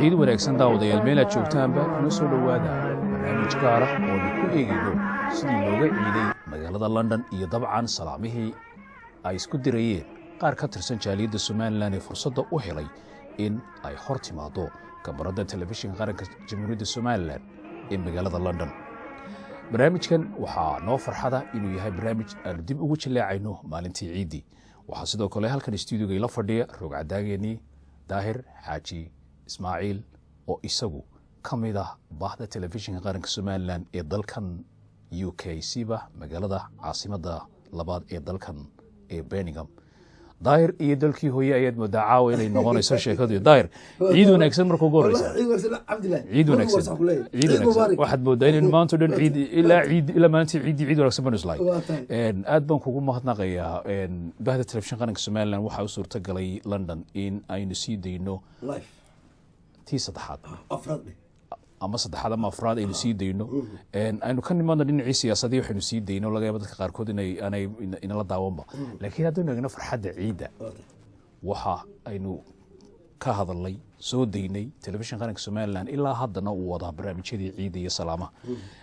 ciid wanaagsan daawadayaal meel aad joogtaanba kuna soo dhowaada barnaamij gaar ah oo ku eegayno sidii looga ciiday magaalada London iyo dabcan salaamihii ay isku dirayeen qaar ka tirsan jaaliyadda Somaliland ee fursadda u helay in ay hor timaado kamarada telefishinka qaranka Jamhuuriyadda Somaliland ee magaalada London. barnaamijkan waxaa noo farxada inuu yahay barnaamij aan dib ugu jileecayno maalintii ciidii. waxaa sidoo kale halkan stuudiyoga ila fadhiya rogcadaageennii daahir xaaji ismaaciil oo isagu ka mid ah baahda telefishinka qaranka Somaliland ee dalkan UK siba magaalada caasimadda labaad ee dalkan ee Birmingham. daahir iyo dalkii hooye ayaad moodaa caawa inay noqonayso sheekadu. daahir ciid wanaagsan markuu ugu horeysa. ciid wanaagsan waxaad moodaa inaynu maanta dhan ciid ilaa maalintii ciid wanaagsan banu islahay. aad baan kugu mahadnaqayaa baahda telefishinka qaranka Somaliland waxaa u suurtagalay London in aynu sii dayno tii saddexaad ama saddexaad ama afraad aynu sii dayno. aynu ka nimaadno dhinacii siyaasadii waxaynu sii dayno laga yaaba dadka qaarkood inay inala daawanba. laakiin haddaynu eegno farxadda ciidda waxa aynu ka hadalnay soo daynay telefishinka qaranka Somaliland ilaa haddana uu wadaa barnaamijyadii ciidda iyo salaamaha.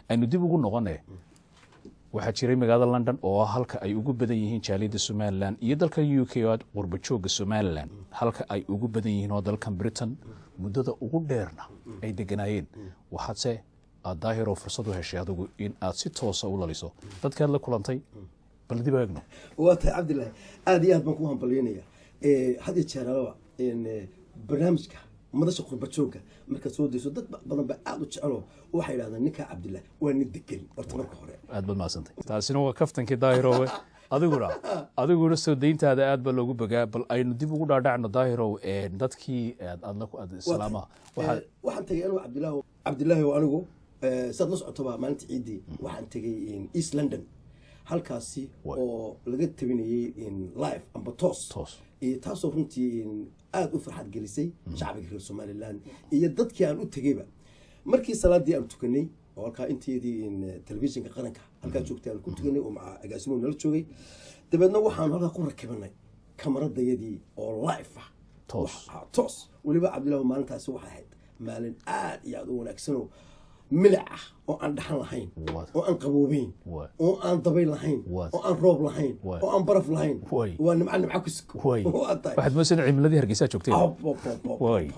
aynu dib ugu noqonay waxaa jiray magaalada London oo halka ay ugu badan yihiin jaaliyadda Somaliland iyo dalka UK oo qurba jooga Somaliland halka ay ugu badan yihiin oo dalkan Britain muddada ugu dheerna ay deganaayeen. waxaadse aad daahir oo fursad u heshay adigu in aad si toosa u laliso dadkaad la kulantay bal dib eegno. waa tahay Cabdilaahi aad iyo aad baan ku hambalyeynaya had iyo jeer barnaamijka madasha qurba jooga marka soo deyso dad badan ba aad u jecelo waxay yiraahdaan ninka Cabdilaahi waa nin degan horta marka hore. aad baad maasantay taasina waa kaftankii daahiroowe adiguna soo deyntaada aad ba loogu bagaa. bal aynu dib ugu dhaadhacno daahirow dadkii aad salaamaha waxaan tagay anuu Cabdilaahi oo anigu sad la socotoba maalinta ciidii waxaan tagay East London halkaasi oo laga tabinayay live amba toos iyo taasoo runtii aad u farxad gelisay shacbiga reer Somaliland iyo dadkii aan u tagayba markii salaadii aan tukanay oo halka intii telefishinka qaranka halka joogtay aan ku tukanay oo maca agaasimo nala joogay dabeedna waxaan halka ku rakibnay kamaradayadii oo live ah toos waliba Cabdilaahi maalintaasi waxay ahayd maalin aad iyo aad u wanaagsan oo milic ah oo aan dhaxan lahayn oo aan qaboobeyn oo aan dabayl lahayn oo aan roob lahayn oo aan baraf lahayn waa nimca ku siko waxaad moosan cimiladii Hargeysa joogtay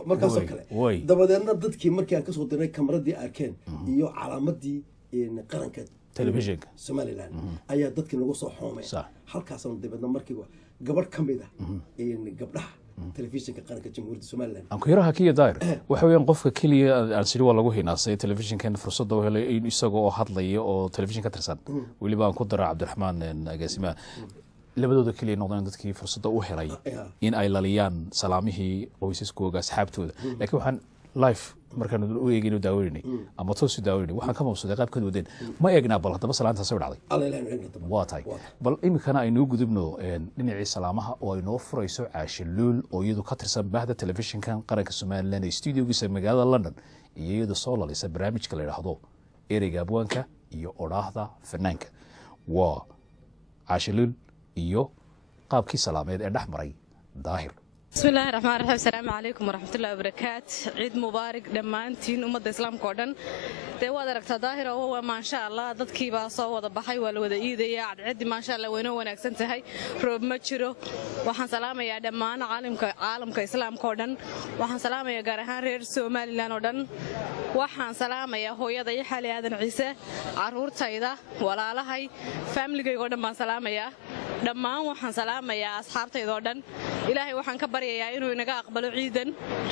markaas oo kale dabadeedna dadkii markii aan ka soo diray kamaradii arkeen iyo calaamadii qaranka telefishinka Somaliland ayaa dadkii nagu soo xoomay halkaas oo dabadeedna markii gabadh kamid ah gabdhaha telefishinka qaranka Jamhuuriyadda Somaliland aan ku yaraha kiya daahir waxa weeyaan qofka kaliya aan sidii waa lagu hinaasay telefishinkan fursad u helay in isagoo oo hadlaya oo telefishinka tirsan waliba aan ku daraa Cabdiraxmaan agaasima labadooda kaliya noqdeen dadkii fursadda u helay in ay laliyaan salaamihii qoysaskooda asxaabtooda. laakiin waxaan live markaan u eegino daawaynay ama toos u daawaynay waxaan ka maqsuuday qaabkooda wadeen ma eegnaa bal hadaba salaanta soo dhacday waa tahay. bal imikana aynu gudubno dhinacii salaamaha oo ay noo furayso caashiluul oo iyadu ka tirsan baahda telefishinka qaranka Somaliland ee stuudiyogiisa magaalada London iyo iyadu soo lalisa barnaamijka la yiraahdo ereyga abwaanka iyo odhaahda fanaanka. waa caashiluul iyo qaabkii salaameed ee dhaxmaray daahir. بسم الله الرحمن الرحيم السلام عليكم ورحمة الله وبركاته. عيد مبارك دمانتين أمة الإسلام كودن تود ركض ظاهرة وهو ما شاء الله ضد كيبا صوّد بحي والوذا إيده عد ما شاء الله وينو ونكسنت هاي روب متشرو وحن سلامة يا دمان عالم كإسلام كودن وحن سلامة يا جارهان رير سومالي لانودن وحن سلامة يا هو يضيع حالي هذا عيسى عرور تايدا ولا على هاي فاميلي كودن ما سلامة يا دمان وحن سلامة يا أصحاب تايدودن إلهي وحن كبر يا إنه ينقى أقبله عيدا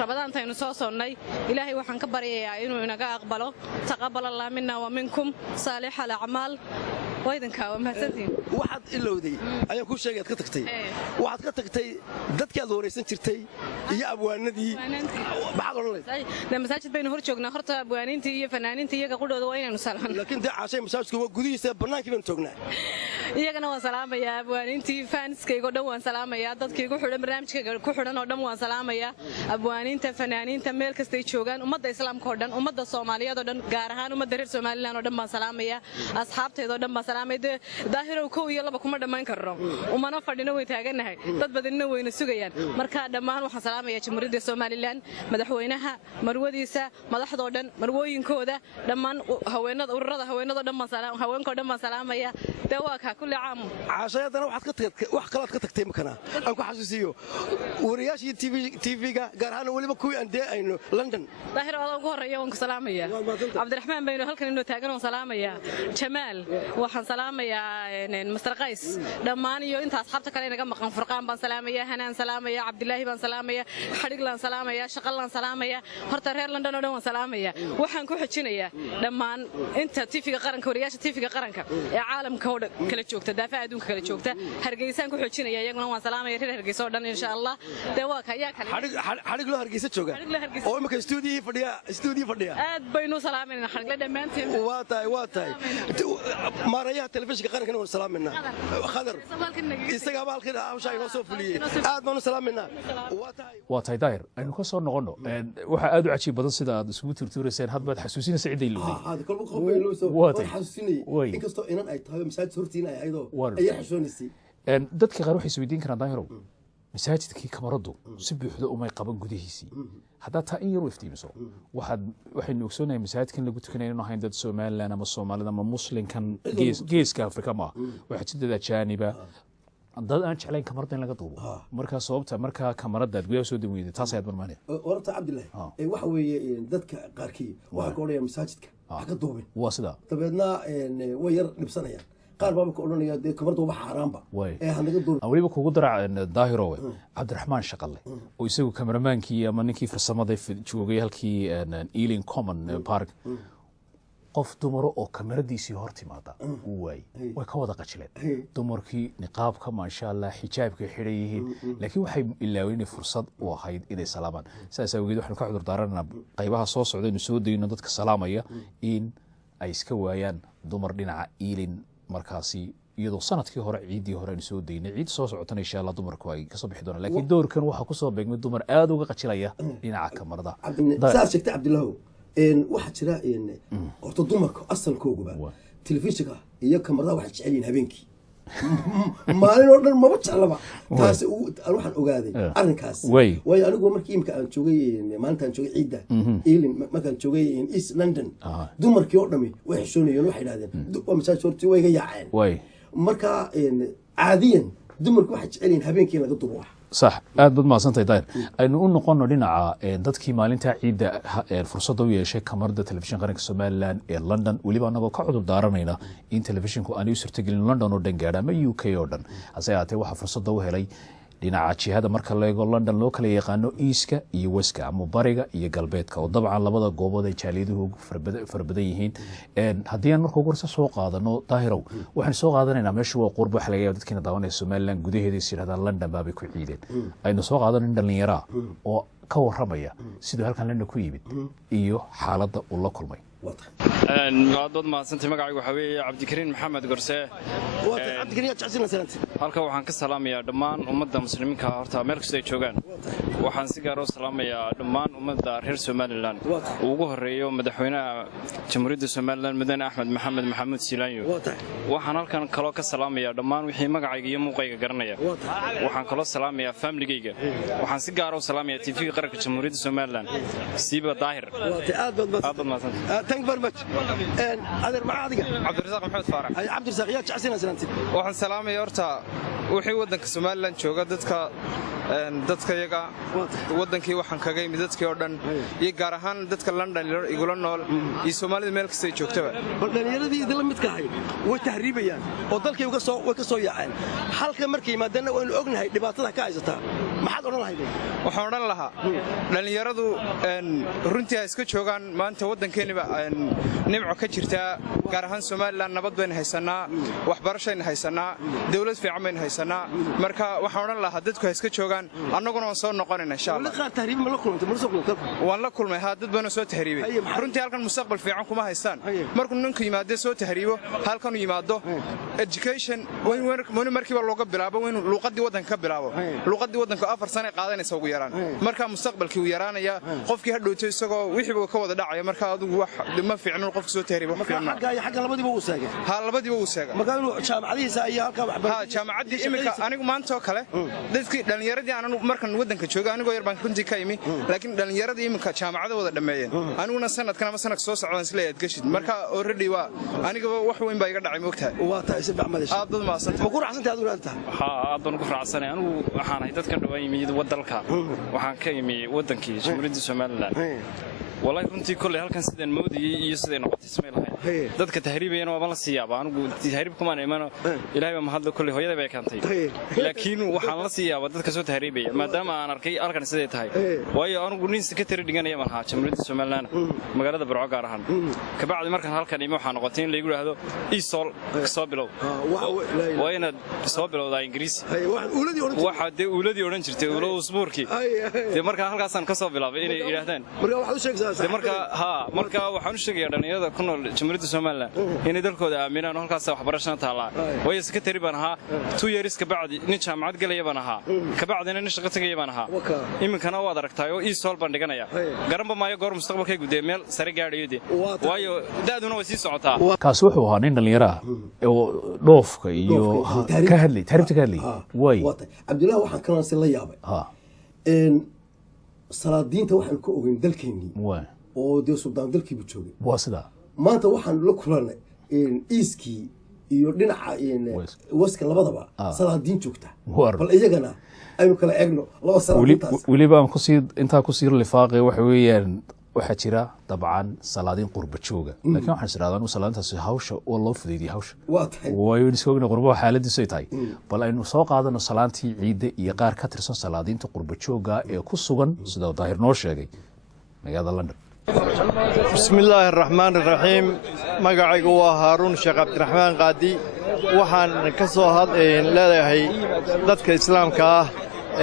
رمضان تاينو صوصوني إلهي وحن كبر يا إنه ينقى أقبله تقبل الله منا ومنكم صالح الأعمال ويدن كاوم هسنتين واحد إلا ودي أنا كل شيء كتكتي واحد كتكتي دتك هذا وريسن شرتي يا أبو النبي بعض الله لما ساجد بين هرشوجنا خرطة أبوانين تي فنانين تي يقول ده وين نسلم لكن ده عشان مساجد كوا جودي سبنا كيف نتوجنا يجنا وسلام يا أبوانين تي فانس كي يقول ده وسلام يا دت كي يقول حرم برامج كي يقول حرم ودم وسلام يا أبوانين تفنانين تميل كستي شوجان ومد الإسلام كردن ومد الصومالية دون جارهان ومد الرسوماليان ودم وسلام يا أصحاب تي دون salaamay daahirow kow iyo laba kuma dhammaan karno umana fadhino way taaganahay dad badanna wayna sugayaan marka dhammaan waxaan salaamayaa jamhuuriyadda Soomaaliland madaxweynaha marwadiisa madaxdoo dhan marwooyinkooda dhammaan haweenada ururada haweenada dhammaan salaam haweenkoo dhammaan salaamaya dawaaka kulli caam caashayadana waxaad ka tagtay wax kale ka tagtay makana aan ku xasuusiyo wariyaashii TV-ga gaar ahaan waliba kuwii aan deeyayno London daahir wada ugu horeeyo waan ku salaamaya Cabdiraxmaan bayno halkan inoo taagan oo salaamaya Jamaal waxaan salaamayaa Mr Qays dhammaan iyo inta asxaabta kale inaga maqan Furqaan baan salaamaya Hanaan salaamaya Cabdilaahi baan salaamaya Xariglaan salaamaya Shaqalaan salaamaya horta reer London oo dhan waan salaamaya waxaan ku xijinayaa dhammaan inta TV-ga qaranka wariyaasha TV-ga qaranka ee caalamka oo kala joogta daafaha adduunka kala joogta Hargeysa ku xijinaya iyaguna waan salaamaya reer Hargeysa oo dhan insha Allah dawaaka ayaa kale xarig loo Hargeysa jooga oo imika studio fadhiya aad baynu salaamayna xarig la dhamaanteen waa tahay maarayaha telefishinka qaranka oo salaamayna khadar isaga baalkii hawsha inoo soo fuliyay aad baanu salaamayna waa tahay daahir aynu ka soo noqono waxa aad u cajiib badan sida aad isugu turtuureyseen had baad xasuusinaysa ciday looday kolba qof ay loo soo xasuusinay inkastoo inan ay tahay masaajid hortiina ay aydo ay xasuunisay dadka qaar waxay isweydiin karaan daahirow masaajidkii kamaradu si buuxda umay qaban gudihiisii hadda taa in yar u iftiimiso waxaynu ogsoonahay masaajidkan lagu tukanay inuu ahayn dad Soomaaliland ama Soomaalida ama Muslimkan geeska Afrika ma waxa jidada jaaniba dad aan jeclayn kamarada in laga duubo marka sababta marka kamarada gudaha soo daweeyay taas ayaad barmaanay warta Cabdilaahi waxa weeye dadka qaarkii waxa ka oraya masaajidka ka duubin waa sida tabeedna way yar dhibsanayaan qaar baa ka oranaya kamarada waxa xaraamba hanaga duub waliba kugu darac Daahiro Cabdiraxmaan Shaqalle oo isagu kameramaankii ama ninkii farsamada joogay halkii Ealing Common Park qof dumaro oo kamaradiisii hor timaada way ka wada qajileen dumarkii niqaabka ma sha Allah xijaabka xidhayihiin laakiin waxay ilaaween fursad u ahayd inay salaamaan saas awgeed waxaan ka cudur daaranaa qaybaha soo socda inuu soo deeyno dadka salaamaya in ay iska waayaan dumar dhinaca Ealing markaasi iyadoo sanadkii hore ciidii hore aan soo deynay ciid soo socotana insha Allah dumarku ay ka soo bixi doonaan laakiin doorkan waxa ku soo beegmay dumar aad uga qajilaya dhinaca kamarada saas sheegtay Cabdilaahi waxa jira horta dumarka asalkooguba telefishinka iyo kamarada waxa jecel yihiin habeenkii maalin oo dhan ma jeclaba taas waxaan ogaaday arrinkaas way anigu markii imka aan joogay maalintaan joogay ciidda Ealing markaan joogay East London dumarkii oo dhami way xishoonayeen waxay yiraahdeen waa masaajid hortii way ga yaaceen marka caadiyan dumarku waxa jecel yihiin habeenkii laga duubo صح aad bad ma santay daayir aynu u noqono dhinaca dadkii maalinta ciida fursad u yeeshay kamarada telefishin qaranka Soomaaliland ee London waliba anagoo ka cudur daaranayna in telefishinku aan u suurtagelin London oo dhan gaadha ama UK oo dhan hase ahaatee waxa fursad u helay dhinaca jihada marka la eego London loo kala yaqaano East-ka iyo West-ka ama bariga iyo galbeedka oo dabcan labada goobood ay jaaliyaduhu farbadan yihiin haddii aan marka ugu horeysa soo qaadano Daahirow waxaan soo qaadanaynaa meesha waa qurbo waxa laga yaabaa dadkina daawanaya Soomaaliland gudaheeda yiraahdaan London baabay ku ciideen aynu soo qaadano dhalinyaro oo ka waramaya sidoo halkan London ku yimid iyo xaaladda uu la kulmay waad maasantay magacaygu waxa weeye Cabdikariin Maxamed Gorse halka waxaan ka salaamayaa dhammaan ummadda muslimiinta horta meel kasta ay joogaan waxaan si gaar ah u salaamayaa dhammaan ummadda reer Soomaaliland ugu horeeyo madaxweynaha Jamhuuriyadda Soomaaliland Mudane Axmed Maxamed Maxamuud Silaanyo waxaan halkan kale ka salaamayaa dhammaan wixii magacayga iyo muuqayga garanaya waxaan kale salaamayaa familygayga waxaan si gaar ah u salaamayaa TV qaranka Jamhuuriyadda Soomaaliland siiba Daahir aad maasantay thank you very much adeer macaadiga Cabdirasaaq Maxamed Faarax Cabdirasaaq yaa jecsanaa salaantii waxaan salaamayaa horta wixii wadanka Soomaaliland jooga dadka iyaga wadankii waxaan kaga yimid dadkii oo dhan iyo gaar ahaan dadka London igula nool iyo Soomaalida meel kasta ay joogtaba dhalinyaradii idin la mid ka ahay way tahriibayaan oo dalkii way ka soo yaaceen halka markii maadana waynu ognahay dhibaatada ka haysata maxaad oran lahayd waxaan oran lahaa dhalinyaradu runtii ay iska joogaan maanta wadankeeniba nimco ka jirta gaar ahaan Soomaaliland nabad bayna haysanaa waxbarashayna haysanaa dawlad fiican bayna haysanaa marka waxaan oran lahaa dadku ay iska joogaan annaguna waan soo noqonayna insha Allah qaar tahriib ma la kulmay ma soo kulmay waan la kulmay dad badan soo tahriibay runtii halkan mustaqbal fiican kuma haystaan markuu ninku yimaado soo tahriibo halkan uu yimaado education weyn markiiba looga bilaabo weyn luqadii wadanka ka bilaabo luqadii wadanka 4 sano qaadanaysa ugu yaraan marka mustaqbalkii uu yaraanaya qofkii hadhowto isagoo wixii ka wada dhacaya marka adigu wax ma fiicno qofka soo tahriib wax fiicno xagga labadiiba uu saagay labadiiba uu saagay marka inuu jaamacadiisa ay halka wax bartay jaamacadii imika anigu maanta oo kale dadkii dhalinyaradii aan markan wadanka jooga anigu yar baan runtii ka imi laakiin dhalinyaradii imika jaamacada wada dhameeyeen aniguna sanadkan ama sanad soo socdaan isleeyahay gashid marka already waa aniga wax weyn baa iga dhacay moogtahay waa tahay si bacmadash aad ma santa ma ku raacsantahay adigu aad tahay aad baan ku raacsanahay anigu waxaan ahay dadka dhawaan yimid wadalka waxaan ka imi wadankii Jamhuuriyadda Soomaaliland والله كنتي كل هالكن سيدنا مودي يسدين نقطة اسمه لهاي ضد كتهريبي أنا ما بنصيا بان وتهريب كمان إيمانه إلهي ما هذا كله هو يبي كنتي لكن وحنا صيا وضد كسو تهريبي ما دام أنا أركان سيدت هاي ويا أنا قولين سكتير ديجان يوم هاد شمرت سومالنا مقالة برعق عرهن كبعد مركن هالكن يوم حنا نقطتين اللي يقولوا هذا إيصال صابلو وين صابلو ده إنجليزي واحد ولدي أورنج تقولوا أسبوركي مركن هالكاسان كصابلو إلى هذين marka waxaan u sheegayaa dhalinyarada ku nool Jamhuuriyadda Soomaaliland inay dalkooda aaminaan halkaas wax barashada taala way iska tariban ahaa 2 years ka bacdi nin jaamacad galaya baan ahaa ka bacdina nin shaqo tagay baan ahaa iminkana waad aragtay oo isol baan dhiganaya garanba maayo goor mustaqbalkay gudee meel sare gaadhayde waayo daaduna way sii socotaa kaas wuxuu ahaa nin dhalinyaro ah oo dhoofka iyo ka hadlay tarifta ka hadlay way Cabdullaahi waxaan kaloo si la yaabay salaadiinta waxaan ku ogeyn dalkeenii oo dee suldaan dalkiibu joogay waa sidaa maanta waxaan la kulanay iiskii iyo dhinaca waska labadaba salaadiin joogta bal iyagana aynu kala eegno laba salaadiintaas weliba aan intaa kusii lifaaqay waxa weeyaan waxaa jira dabcan salaadiin qurba jooga laakiin waxaan isiraadaan u salaadintaasi hawsha oo loo fudeeyay hawsha waayo isaguna qurba xaaladiisu ay tahay bal aynu soo qaadano salaantii ciide iyo qaar ka tirsan salaadiinta qurba jooga ee ku sugan sida daahir noo sheegay magaalada London bismillaahi raxmaani raxiim magacaygu waa Haaruun Sheekh Cabdiraxmaan Qaadi waxaan ka soo leeyahay dadka islaamka ah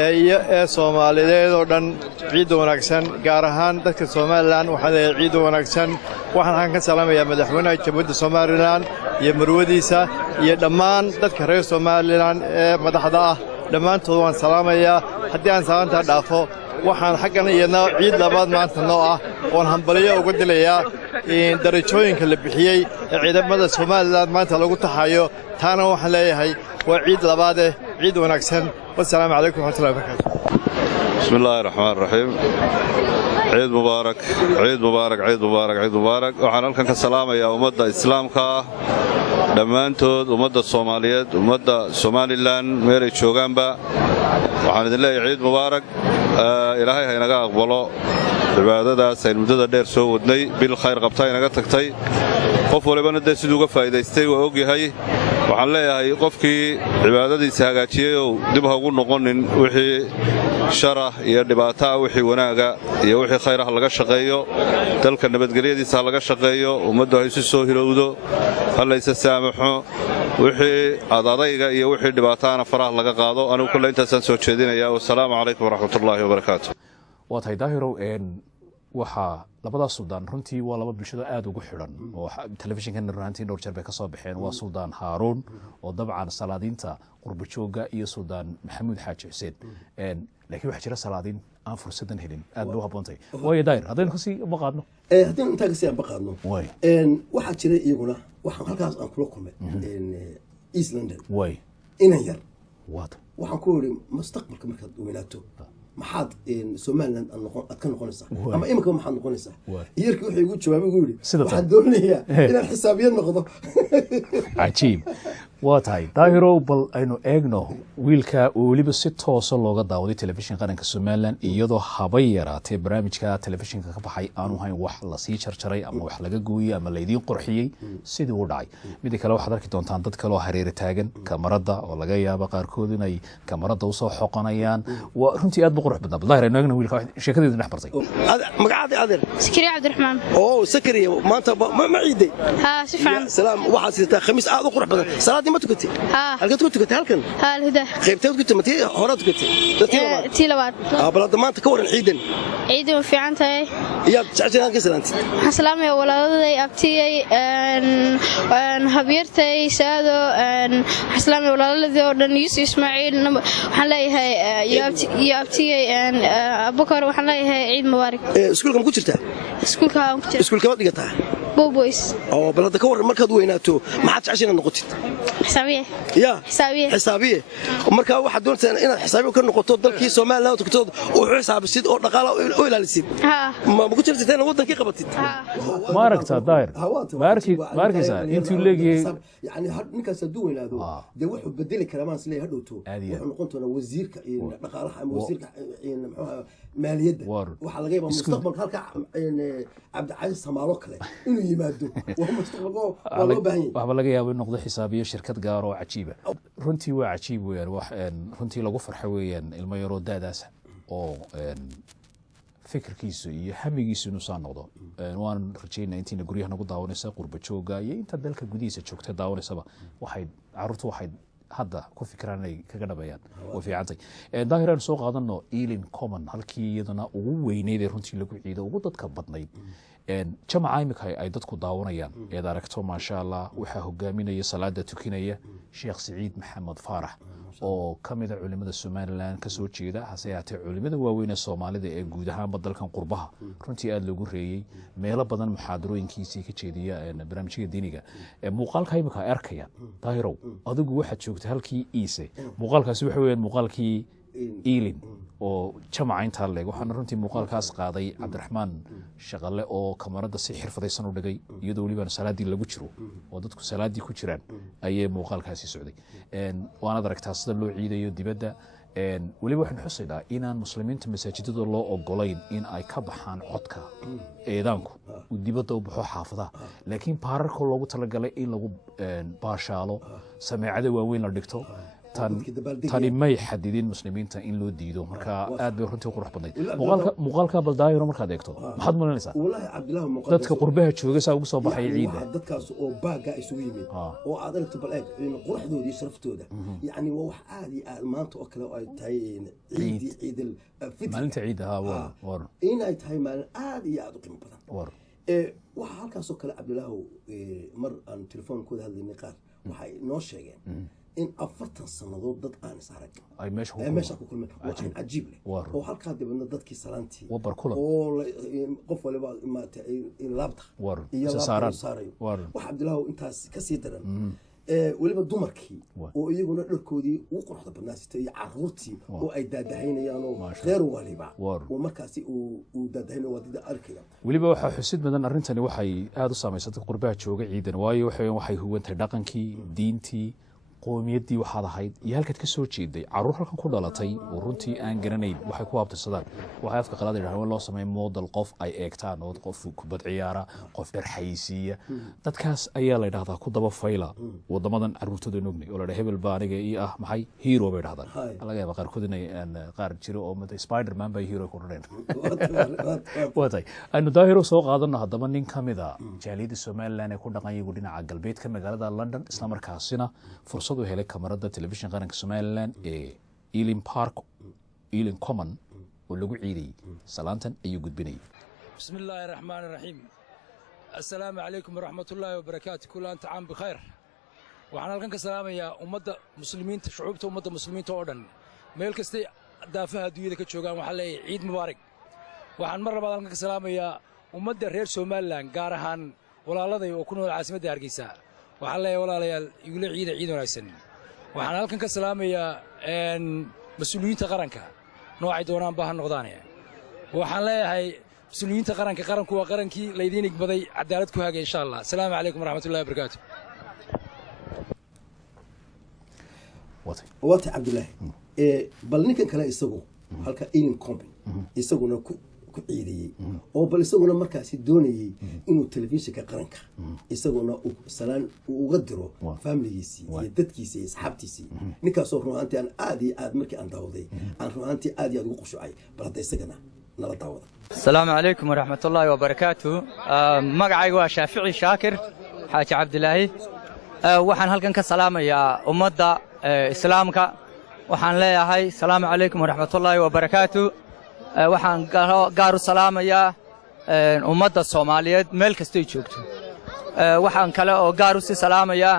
ee Soomaaliyeed oo dhan ciid wanaagsan gaar ahaan dadka Soomaaliland waxa ay ciid wanaagsan waxaan ka salaamayaa madaxweynaha Jamhuuriyadda Soomaaliland iyo marwadiisa iyo dhammaan dadka reer Soomaaliland ee madaxda ah dhammaantood waan salaamayaa haddii aan salaanta dhaafo waxaan xaggan iyana ciid labaad maanta noo ah oo hambaliyo uga dilayaa darajooyinka la bixiyay ee ciidamada Soomaaliland maanta lagu taxayo taana waxaan leeyahay waa ciid labaad ciid wanaagsan والسلام عليكم ورحمة الله وبركاته. بسم الله الرحمن الرحيم. عيد مبارك عيد مبارك عيد مبارك عيد مبارك وحنا لكم كسلامة يا أمة الإسلام كا دمانتود أمة الصوماليات أمة سوماليلاند ميري شوغانبا وحنا دلله عيد مبارك إلهي هينقا أقبله عبادة سيد مدة دير سو ودني بالخير قبطاي نقا تكتاي qof waliba dad sidoo uga faa'iideystay waa og yahay waxaan leeyahay qofkii cibaadadiisa hagaajiyay oo dib ha ugu noqonin wixii sharax iyo dhibaato wixii wanaaga iyo wixii khayr ah laga shaqeeyo dalka nabadgelyadiisa laga shaqeeyo ummaddu ay soo hilowdo halaysa saamaxo wixii adadayga iyo wixii dhibaataana faraha laga qaado anigu kullu intaasaan soo jeedinayaa wassalaamu calaykum waraxmatullaahi wabarakaatuh waa tahay daahiro waxa labada suldaan runtii waa laba bulshada aad ugu xiran oo telefishinkan raantii dhowr jeer bay ka soo baxeen waa suldaan Haaruun oo dabcan salaadiinta qurba jooga iyo suldaan Maxamuud Xaaji Xuseen laakiin waxa jira salaadiin aan fursadan helin aad loo haboontay way daayir hadeen ku sii baqaadno hadeen inta ka sii baqaadno waxa jira iyaguna waxaan halkaas aan kula kulmay East London way ina yar waxaan ku yiri mustaqbalka markaad weynaato maxaad Soomaaliland aad ka noqonaysaa ama imika maxaad noqonaysaa yarkii wuxuu igu jawaabay ugu yiri waxaan doonayaa inaan xisaabiyad noqdo cajiib waa tahay daahiro bal aynu eegno wiilka oo waliba si toos ah looga daawaday telefishin qaranka Soomaaliland iyadoo habay yaraatay barnaamijka telefishinka ka baxay aanu hayn wax la sii jarjaray ama wax laga gooyay ama la idin qurxiyay sidii uu dhacay mid kale waxaad arki doontaan dad kale oo hareer taagan kamarada oo laga yaabo qaarkood inay kamarada u soo xoqonayaan waa runtii aad qurux badan daahir aynu eegno wiilka sheekadeedu dhex bartay magacaada adeer Sakariya Cabdiraxmaan oo Sakariya maanta ma ciiday ha si fiican salaam waxa sita khamiis aad u qurux badan salaadi ما تكتي ها هل كنت كنت هل كان ها الهدى قيبتي كنت متي هورات كنتي تي لبعض بلاد ما تكورن عيدن عيد في عنتي يا عشان كسر أنت حسلام يا ولادي أبتي أن هبيرتي سادو حسلام يا ولادي ودن يوسف إسماعيل حلايها يا أبتي أن بكر وحلايها عيد مبارك سكولكم كنت شرتها سكولكم كنت سكولكم ما تقطع بوبويس بلاد كور مركز ويناتو ما حدش عشان النقطة حسابية يا حسابية ومركز واحد دون سنة إن حسابية وكان نقطة ضل سومال لا وتكتب وحساب السيد أو نقالة ولا السيد ما كنت شرت ثاني وضن كي قبضت ما ركتها داير ماركي انتو لقي يعني ninkaas haduu weynaado de wuxuu bedeli karaa maan isleeyahay hadhowto wuxuu noqon doonaa wasiirka dhaqaalaha ama wasiirka muxuu maaliyadda waxa laga yaabaa mustaqbalka halka Cabdi Samaalo kale inuu yimaado waa mustaqbalka waa loo baahan yahay waxa laga yaabaa inuu noqdo xisaabiye shirkad gaar oo cajiib ah runtii waa cajiib weeyaan wax runtii lagu farxo weeyaan ilmo yar oo daadaas oo fikirkiisu iyo hamigiisu inuu soo noqdo waan rajaynaa intiina guryaha nagu daawanaysa qurba jooga iyo inta dalka gudihiisa joogta daawanaysaba waxay caruurtu waxay hadda ku fikiraan inay kaga dhabayaan way fiicantay daahiraan soo qaadano Ealing Common halkii iyadana ugu weyneyd runtii lagu ciido ugu dadka badnayd jamaca imika ay dadku daawanayaan eed aragto ma sha Allah waxa hogaaminaya salaada tukinaya Sheekh Saciid Maxamed Faarax oo kamida culimada Soomaaliland ka soo jeeda hase yaatee culimada waaweyn ee Soomaalida ee guud ahaan dalkan qurbaha runtii aad lagu reeyay meelo badan muxaadarooyinkiisii ka jeediya barnaamijyada diiniga muuqaalka imika arkaya daahirow adigu waxa joogta halkii iise muuqaalkaasi waxa weeyaan muuqaalkii Ealing oo jamaca inta leeg waxaan runtii muuqaalkaas qaaday Cabdiraxmaan Shaqale oo kamarada si xirfadaysan u dhigay iyadoo waliba salaadii lagu jiro oo dadku salaadii ku jiraan ayay muuqaalkaasi socday waana aragtaa sida loo ciidayo dibadda waliba waxaan xusaynaa inaan muslimiinta masaajidada loo ogolayn in ay ka baxaan codka eedaanku uu dibadda u baxo xaafadaha laakiin baararka loogu talagalay in lagu baashaalo sameecada waaweyn la dhigto tani may xadidin muslimiinta in loo diido marka aad bay runtii qurux badnayd muuqaalka baldaayiro markaad eegto maxaad malinaysaa wallahi Cabdillah dadka qurbaha jooga saa ugu soo baxay ciida dadkaas oo baaga isugu yimid oo aad aragto bal eeg in quruxdooda iyo sharaftooda yani waa wax aad iyo aad maanta oo kale ay tahay ciidil fitr maalinta ciida war in ay tahay maalin aad iyo aad u qiimo badan waxa halkaas oo kale Cabdillah mar aan telefoonkooda hadlaynay qaar waxay noo sheegeen in 40 sanadood dad aan isarag ay meesha ku kulmeen waxaan cajiib leh oo halka dibadna dadkii salaantii oo barkulan oo qof waliba maanta in laabta iyo saaran wax Cabdillah intaas ka sii daran waliba dumarkii oo iyaguna dharkoodii ugu quruxda badnaasitay iyo caruurtii oo ay daadahaynayaan oo reer waliba oo markaasi uu daadahayn wadada arkaya waliba waxa xusid badan arintani waxay aad u saameysatay qurbaha jooga ciidan waayo waxay huwantay dhaqankii diintii qoomiyadii waxaad ahayd iyo halkaad ka soo jeeday caruur halkan ku dhalatay oo runtii aan garanayn waxay ku habtirsadaan waxay afka qalaad yiraahdaan loo sameeyo model qof ay eegtaan oo qof kubad ciyaara qof dhar xayisiya dadkaas ayaa la yiraahdaa ku daba fayla wadamadan caruurtooda noognay oo la dhahay hebel baa aniga ii ah maxay hero bay yiraahdaan laga yaabaa qaarkood inay qaar jiro oo mid Spider-Man bay hero ku dhadeen waday aynu daahiro soo qaadano hadaba nin kamida jaaliyada Soomaaliland ee ku dhaqan iyagu dhinaca galbeedka magaalada London isla markaasina fursad u helay kamarada telefishin qaranka Soomaaliland ee Ealing Common oo lagu ciiday salaantan ayuu gudbinay bismillaahir rahmaanir rahiim assalaamu alaykum warahmatullaahi wabarakaatuh kullu anta aam bi khayr waxaan halkan ka salaamayaa ummadda muslimiinta shucuubta ummadda muslimiinta oo dhan meel kasta daafaha adduunyada ka joogaan waxaan leeyahay ciid mubaarak waxaan mar labaad halkan ka salaamayaa ummadda reer Soomaaliland gaar ahaan walaaladay oo ku nool caasimadda Hargeysa waxaan leeyahay walaalayaal igula ciid wanaagsan waxaan halkan ka salaamayaa mas'uuliyiinta qaranka noocay doonaan baahan noqdaan waxaan leeyahay mas'uuliyiinta qaranku waa qarankii laydiin igbaday cadaalad ku haga insha Allah assalaamu alaykum warahmatullaahi wabarakaatuh wata Cabdillah bal ninkan kale isagu halka Ealing Common isaguna ku ciidiyay oo bal isaguna markaasi doonayay inuu telefishinka qaranka isaguna salaan uga diro family-giisii iyo dadkiisii iyo asxaabtiisii ninkaas oo ruuxantii aan aad iyo aad markii aan daawaday aan ruuxantii aad iyo aad ugu qushucay bal hadda isagana nala daawada السلام عليكم ورحمة الله وبركاته. مقعي وشافعي شاكر حاج عبد الله waxaan halkan ka salaamayaa ummadda islaamka waxaan leeyahay salaamu calaykum waraxmatullaahi wabarakaatu waxaan gaar u salaamayaa ummadda Soomaaliyeed meel kasta ay joogto waxaan kale oo gaar u sii salaamayaa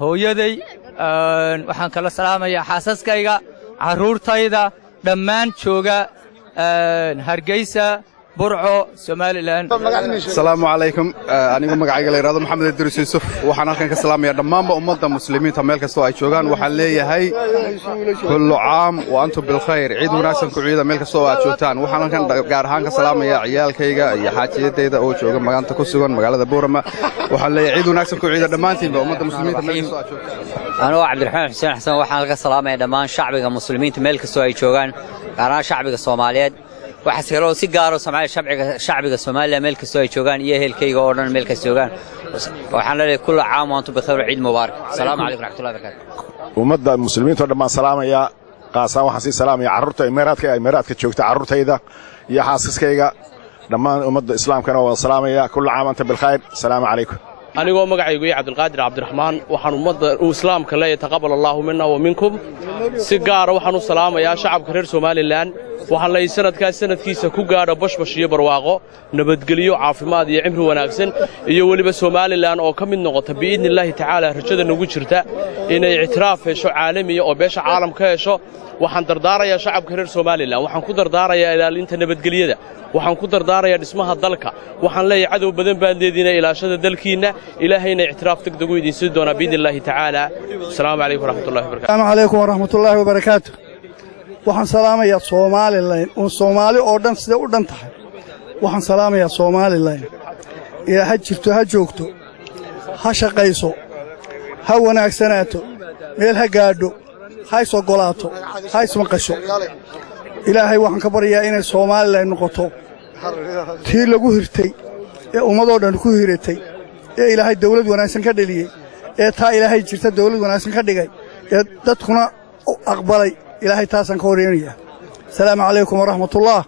hooyaday waxaan kala salaamayaa xaasaskayga caruurtayda dhammaan jooga Hargeysa burco Somaliland salaamu calaykum anigu magacayga la yiraahdo maxamed idris yuusuf waxaan halkan ka salaamayaa dhammaan ummadda muslimiinta meel kasta oo ay joogaan waxaan leeyahay kullu caam wa antum bil khayr ciid wanaagsan ku ciida meel kasta oo aad joogtaan waxaan halkan gaar ahaan ka salaamayaa ciyaalkayga iyo xaajiyadeyda oo jooga magaalada ku sugan magaalada Boorama waxaan leeyahay ciid wanaagsan ku ciida dhammaantiin ummadda muslimiinta meel kasta oo aad joogtaan anoo cabdiraxmaan xuseen xasan waxaan halkan salaamayaa dhammaan shacbiga muslimiinta meel kasta oo ay joogaan gaar ahaan shacbiga Soomaaliyeed waxaa kaloo si gaar ah shacbiga Soomaaliya meel kasta ay joogaan iyo ehelkayga oo dhan meel kasta joogaan waxaan leeyahay kullu caam wa antum bi khayr ciid mubaarak salaamu calaykum waraxmatullaahi wabarakaatuh ummadda muslimiinta dhammaan salaamaya qaasaan waxaan si salaamaya carruurta Imaaraadka joogta carruurtayda iyo xaasaskayga dhammaan ummadda islaamkana waa salaamaya kullu caam wa antum bil khayr salaamu calaykum anigoo magacaygu yahay Cabdulqaadir Cabdiraxmaan waxaan ummadda islaamka leeyahay taqabbalallahu minna wa minkum si gaar ah waxaan u salaamayaa shacabka reer Soomaaliland waxaan leeyahay sanadkiisa ku gaadho bashbash iyo barwaaqo nabadgeliyo caafimaad iyo cimri wanaagsan iyo waliba Soomaaliland oo ka mid noqota biidnillaahi tacaala rajada nagu jirta inay ictiraaf hesho caalami oo beesha caalamka hesho waxaan dardaarayaa shacabka reer Soomaaliland waxaan ku dardaarayaa ilaalinta nabadgelyada waxaan ku dardaarayaa dhismaha dalka waxaan leeyahay cadow badan baan leedina ilaashada dalkiina ilaahayna ictiraaf degdeg u idin sii doona biidnillaahi tacaala salaamu calaykum waraxmatullaahi wabarakaatuh salaamu calaykum waraxmatullaahi wabarakaatuh waxaan salaamayaa Soomaaliland oo Soomaali oo dhan sida u dhan tahay waxaan salaamayaa Soomaaliland ha jirto ha joogto ha shaqayso ha wanaagsanaato meel ha gaadho ha is ogolaato ha is maqasho ilaahay waxaan ka baryaa inay Soomaaliland noqoto tii lagu hirtay ee ummadoo dhan ku hiratay ee ilaahay dawlad wanaagsan ka dhaliyay ee taa ilaahay jirta dawlad wanaagsan ka dhigay ee dadkuna aqbalay ilaahay taasan ka horeynaya salaamu calaykum waraxmatullaah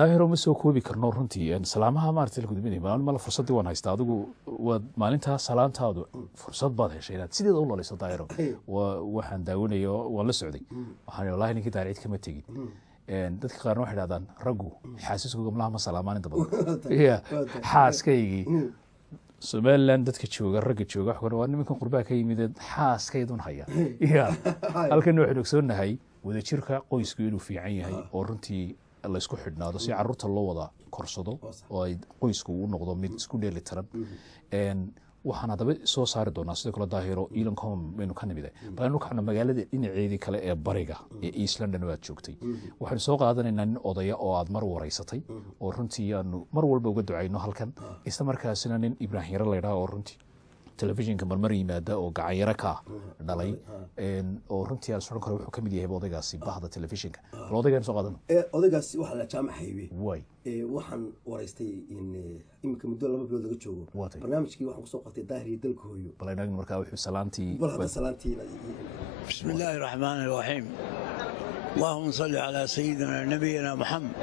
daahiro ma soo koobi karno runtii salaamaha maartay gudbinay maalin fursadii waan haystaa adigu waad maalinta salaantaadu fursad baad heshay inaad sideeda u laliso daahiro waxaan daawanayo waan la socday waxaan wallahi ninkii taariikh kama tegin dadka qaarna waxay yiraahdaan raggu xaasiskooda malaha ma salaamaan inta badan xaaskaygii Somaliland dadka jooga ragga jooga waa nimankan qurbaa ka yimid xaaskaydun haya halkan waxaan ogsoonahay wadajirka qoysku inuu fiican yahay oo runtii la isku xidhnaado si carruurta loo wada korsado oo ay qoysku u noqdo mid isku dheelitiran waxaan hadaba soo saari doonaa sidoo kale daahiro Elankom baynu ka nimid baynu ka magaalada dhinaceedii kale ee bariga ee East London waad joogtay waxaan soo qaadanaynaa nin odaya oo aad mar wareysatay oo runtii aanu mar walba uga ducayno halkan isla markaasina nin Ibrahim Yara la yiraahdo oo runtii telefishinka marmar yimaada oo gacan yara ka dhalay oo runtii aan soo kale wuxuu kamid yahay odaygaasi bahda telefishinka odaygan soo qaadan odaygaasi waxa la jaamac haywe way waxaan wareystay in imika muddo 2 bilood laga joogo barnaamijkii waxaan ku soo qatay daahiriye dalka hooyo balaynaag markaa wuxuu salaantii bismillaahir rahmaanir rahiim allahumma salli ala sayyidina nabiyina muhammad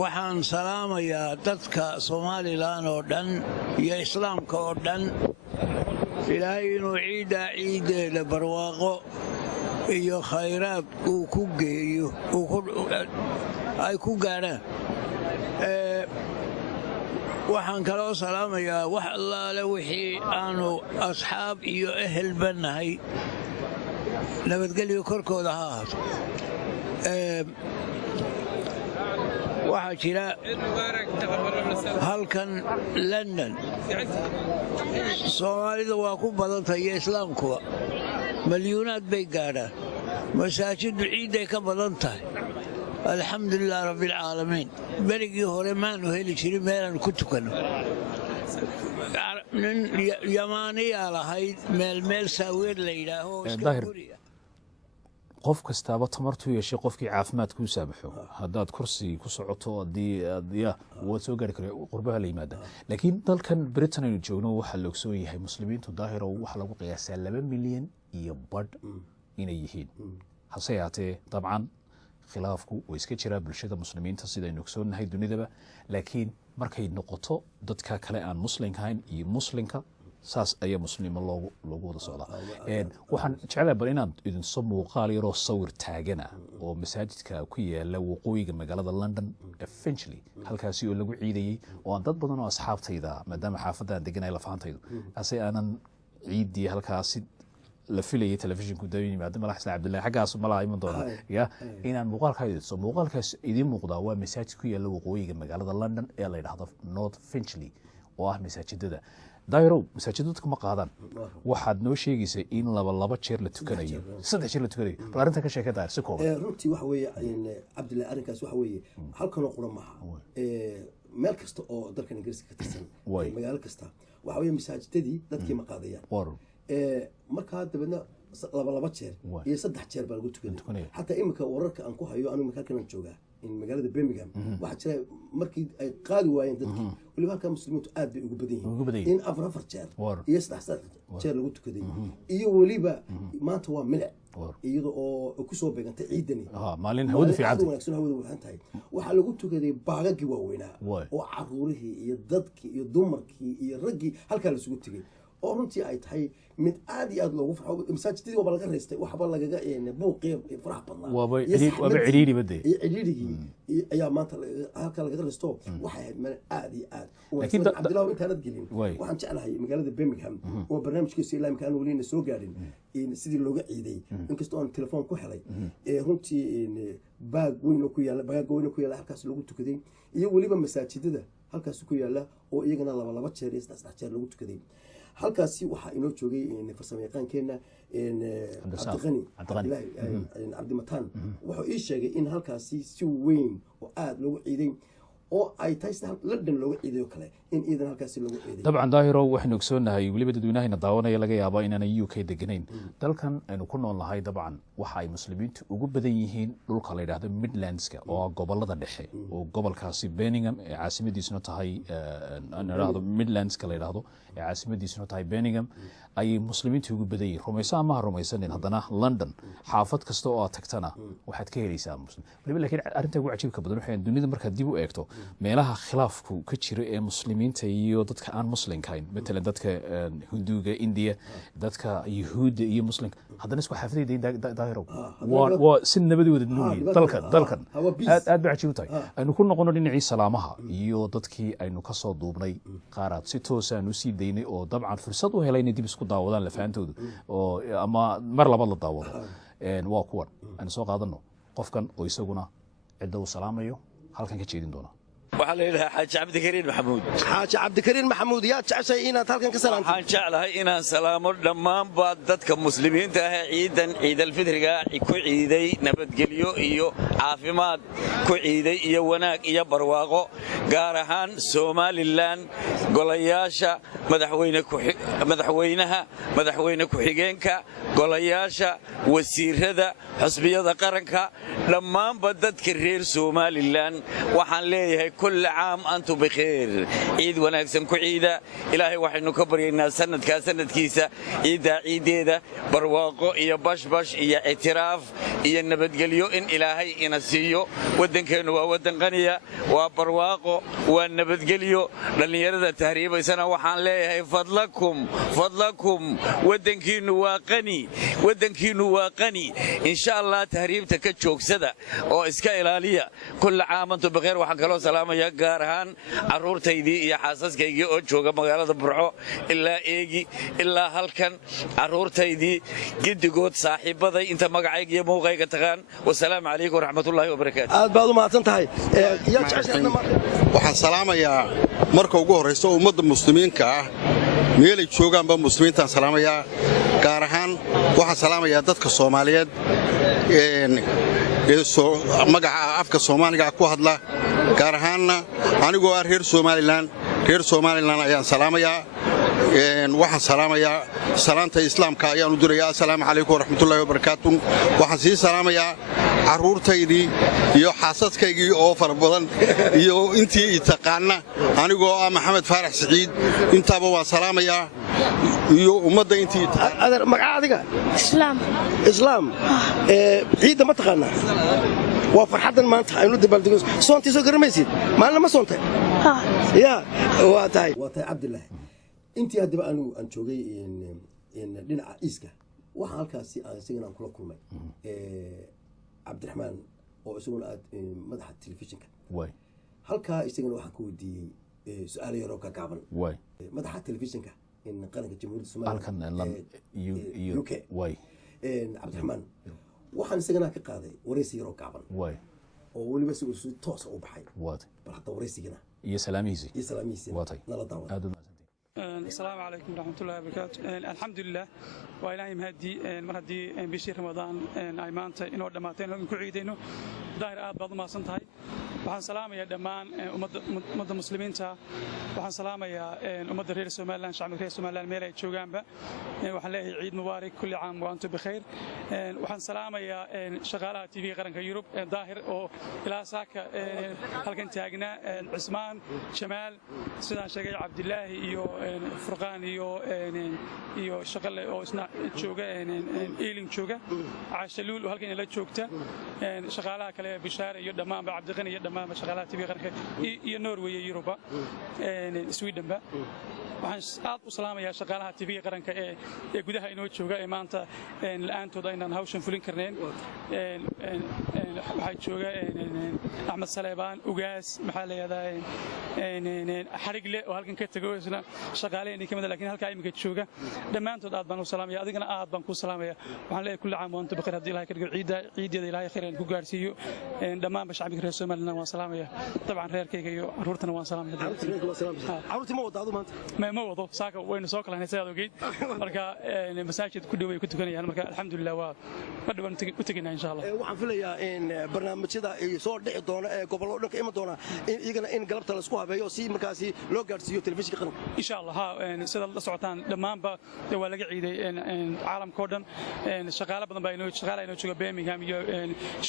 waxaan salaamayaa dadka Soomaaliland oo dhan iyo islaamka oo dhan ilaahay inuu ciideeda barwaaqo iyo khayraad uu ku geeyo ay ku gaaraan waxaan kaloo salaamayaa wax allaale wixii aanu asxaab iyo ehel bannahay nabadgelyo korkooda ha ahaato waxaa jira halkan London Soomaalida waa ku badantay iyo islaamkuba milyoonaad bay gaadhaan masaajidu ciiday ka badan tahay alxamdulilah rabbil caalamiin berigii hore maanu heli jirin meelaan ku tukano nin yamaaniyaa lahayd meel saaweer la yidhaaho qof kastaaba tamartu yeeshay qofkii caafimaad ku saabaxo hadaad kursi ku socoto hadii waad soo gaari karay qurbaha la yimaada laakiin dalkan Britain aynu joogno waxa la ogsoon yahay muslimiintu daahiro waxa lagu qiyaasaa 2 milyan iyo badh inay yihiin hase yaatee dabcan khilaafku oo iska jira bulshada muslimiinta sidaynu ogsoonnahay dunidaba laakiin markay noqoto dadka kale aan muslimka ahayn iyo muslimka saas ayaa muslimo loogu wada socdaa waxaan jeclahay bal inaan idinso muuqaal yaroo sawir taagana oo masaajidka ku yaala waqooyiga magaalada London eventually halkaasi oo lagu ciidayay oo aan dad badan oo asxaabtayda maadaama xaafadda aan deganay la faantaydo asay aanan ciidii halkaasi la filayay telefishinku daweyni maadaama la xasan Cabdullaahi xagaas ma la iman doona ya inaan muuqaalkaas idin muuqdaa waa masaajid ku yaala waqooyiga magaalada London ee la yiraahdo North Finchley oo ah masaajidada dayro masaajidada ma qaadaan waxaad noo sheegaysaa in laba jeer la tukanayo saddex jeer la tukanayo bal arinta ka sheekada si kooban runtii waxa weeye Cabdullaahi arinkaas waxa weeye halkan oo quran maaha meel kasta oo dalkan Ingiriiska ka tirsan magaalo kasta waxa weeye masaajidadii dadkii ma qaadayaan marka dabadna laba jeer iyo saddex jeer baa lagu tukanay hatta imika wararka aan ku hayo anigu halkan joogaa in magaalada Birmingham waxa jira markii ay qaadi waayeen dadkii waliba halka muslimiintu aad bay ugu badan yihiin in afar jeer iyo saddex jeer lagu tukaday iyo waliba maanta waa milic iyadoo oo ku soo beegantay ciidani maalin hawada fiican tahay waxa lagu tukaday baagagii waaweynaa oo caruurihii iyo dadkii iyo dumarkii iyo raggii halka la isugu tagay oo runtii ay tahay mid aad iyo aad loogu farxo masaajidii waa laga reestay waxba lagaga buuqii farax badnaa waaba ciriiri baday ciriirigi ayaa maanta halka laga reesto waxay meel aad iyo aad laakiin Cabdullaahi intaanad gelin waxaan jeclahay magaalada Birmingham oo barnaamijkiisa ilaa imkaan waliina soo gaadhin in sidii looga ciiday inkastoo aan telefoon ku helay runtii baag weyn ku yaala halkaas lagu tukaday iyo waliba masaajidada halkaas ku yaala oo iyagana laba jeer iyo saddex jeer lagu tukaday halkaasi waxa inoo joogay farsamayaqaankeena Cabdi Mataan wuxuu ii sheegay in halkaasi si weyn oo aad loogu ciiday oo ay tahay London loogu ciidayo kale in iidan halkaasi loogu ciiday dabcan daahiro waxaan ogsoonahay waliba dadweynaha daawanaya laga yaabo inaan UK deganayn dalkan aynu ku noolnahay dabcan waxa ay muslimiintu ugu badan yihiin dhulka la yiraahdo Midlandska oo gobolada dhexe oo gobolkaasi Birmingham ee caasimadiisuna tahay Midlandska la yiraahdo ee caasimadiisuna tahay Birmingham ay muslimiintu ugu badan yihiin rumaysan ama rumaysanin haddana London xaafad kasta oo aad tagtana waxaad ka helaysaa muslim waliba laakiin arinta ugu cajiibka badan waxay dunida marka dib u eegto meelaha khilaafku ka jira ee muslimiinta iyo dadka aan muslimkayn mesela dadka Hinduuga India dadka Yahuudda iyo muslimka haddana isku xaafadayeen daahiro waa si nabadooda nuugi dalkan aad baa cajiib tahay aynu ku noqono dhinacii salaamaha iyo dadkii aynu ka soo duubnay qaarad si toos ah u sii deynay oo dabcan fursad u helay inay dib isku daawadaan lafaantooda oo ama mar labaad la daawado waa kuwan aan soo qaadano qofkan oo isaguna cid uu salaamayo halkan ka jeedin doona waxaa la yidhahaa xaaji cabdikariin maxamuud yaa jeceshay inaad halkan ka salaamto waxaan jeclahay inaan salaamo dhammaanba dadka muslimiinta ah ciidan ciidalfidriga ku ciiday nabadgelyo iyo caafimaad ku ciiday iyo wanaag iyo barwaaqo gaar ahaan Somaliland golayaasha madaxweynaha madaxweyne ku-xigeenka golayaasha wasiirada xusbiyada qaranka dhammaanba dadka reer Somaliland waxaan leeyahay كل عام أنتم بخير عيد وناكسن كعيدة إلهي وحنو كبرينا سند كاسند كيسة عيدة برواقو إيا باش إيا اعتراف إيا النبت قليو إن إلهي إنسيو ودن كانوا ودن غنية وبرواقو والنبت قليو لن يرد تهريب سنة وحان ليه فضلكم ودن كينو واقني إن شاء الله تهريب تكتشوك سدا أو إسكا إلالية كل عام أنتم بخير وحن كلو سلام يا gaar ahaan caruurtaydii iyo xaasaskaygii oo jooga magaalada Burco ilaa halkan caruurtaydii gidigood saaxiibaday inta magacayga iyo muuqayga tagaan wassalaamu calaykum waraxmatullaahi wabarakaatuh aad baad u mahadsan tahay waxaan salaamayaa marka ugu horeysa ummadda muslimiinka ah meelay joogaanba muslimiintaan salaamayaa gaar ahaan waxaan salaamayaa dadka Soomaaliyeed magaca afka Soomaaliga ku hadla gaar ahaanna anigoo ah reer Somaliland ayaan salaamayaa waxaan salaamayaa salaanta islaamka ayaan u dirayaa assalaamu calaykum waraxmatullaahi wabarakaatuh waxaan sii salaamayaa caruurtaydii iyo xaasaskaygii oo fara badan iyo intii taqaana anigoo ah Maxamed Faarax Saciid intaaba waan salaamayaa iyo ummadda intii magaca adiga islaam ciidda ma taqaanaa waa farxaddan maanta aynu dabaaldego soontii soo garamaysid maalin ma soontay ya waa tahay cabdilaahi intii hadaba aan joogay dhinaca iiska waxaa halkaasi aan isagana aan kula kulmay cabdiraxmaan oo isaguna aad madaxa telefishinka halkaa isagana waxaan ka weydiiyey su-aalo yaroo ka gaaban madaxa telefishinka qaranka jamhuuriyadda Soomaaliya UK cabdiraxmaan waxaan isagana ka qaaday wareysi yaroo gaaban oo weliba si toos u baxay bal hadda wareysigana iyo salaamihiisa nala daawan السلام عليكم ورحمة الله وبركاته الحمد لله وإلهي مهدي مرهدي بشير رمضان أيمانت إنه دماتين لو نكون عيدينه داير بعض ما صنتهاي وحن سلام يا دمان أمد المسلمين تا وحن سلام يا أمد الرئيس السومالي شعب الرئيس السومالي الميري تشوجان با وحن له عيد مبارك كل عام وأنتم بخير وحن سلام يا شغالة تي في قرن كيوروب ظاهر أو إلى ساك هل كنت أجنا عثمان شمال سيدنا شقي عبد الله يو فرقان iyo shaqale oo isna jooga eelin jooga caashaluul halkan la joogta shaqaalaha kale bishaar iyo dhamaan cabdiqani iyo dhamaan shaqaalaha TV qaranka iyo Norway iyo Europa Sweden ba waxaan aad u salaamayaa shaqaalaha TV qaranka ee gudaha inoo jooga ee maanta la'aantooda inaan hawshan fulin karneen waxaa jooga Axmed Saleebaan ugaas maxaa la yiraahdaa xarigle oo halkan ka tago isna shaqaaleena kamid laakiin halka imika jooga dhamaantood aad baan u salaamaya adigana aad baan ku salaamaya waxaan leeyahay kulli caam waantu baqir hadii ilaahay ka dhigo ciideeda ilaahay khayran ku gaarsiiyo dhamaan shacbiga reer Soomaaliland waan salaamaya taban reerkayga iyo caruurtana waan salaamaya caruurtii ma wadaado maanta ma wado saaka wayna soo kala haysay adogeed marka masaajid ku dhaweey ku tukanayaan marka alxamdulillah waa madhawan u taginaa insha Allah waxaan filayaa in barnaamijyada ay soo dhici doona ee gobollo dhanka ima doona iyagana in galabta la isku habeeyo si markaasi loo gaarsiiyo telefishinka qaranka insha Allah sida la socotaan dhamaanba waa laga ciiday caalamka oo dhan shaqaale badan baa inoo jooga Birmingham iyo